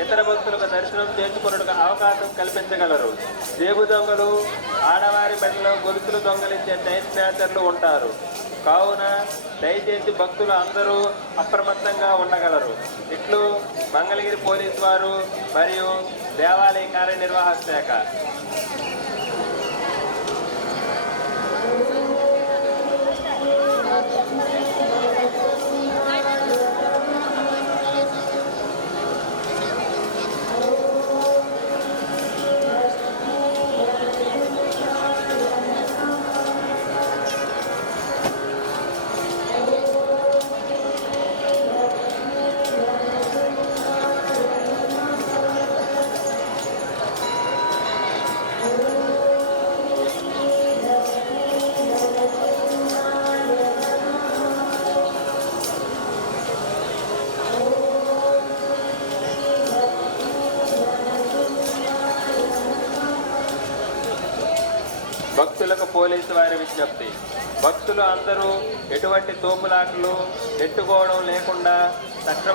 ఇతర భక్తులకు దర్శనం చేసుకున్నట్టుగా అవకాశం కల్పించగలరు. జేబు దొంగలు, ఆడవారి మెడలో గొలుసులు దొంగలించే చైన్ స్నాచర్లు ఉంటారు. కావున దయచేసి భక్తులు అందరూ అప్రమత్తంగా ఉండగలరు. ఇట్లు మంగళగిరి పోలీసు వారు మరియు దేవాలయ కార్యనిర్వాహక శాఖ. భక్తులకు పోలీసు వారి విజ్ఞప్తి. భక్తులు అందరూ ఎటువంటి తోపులాటలు నెట్టుకోవడం లేకుండా సక్రమ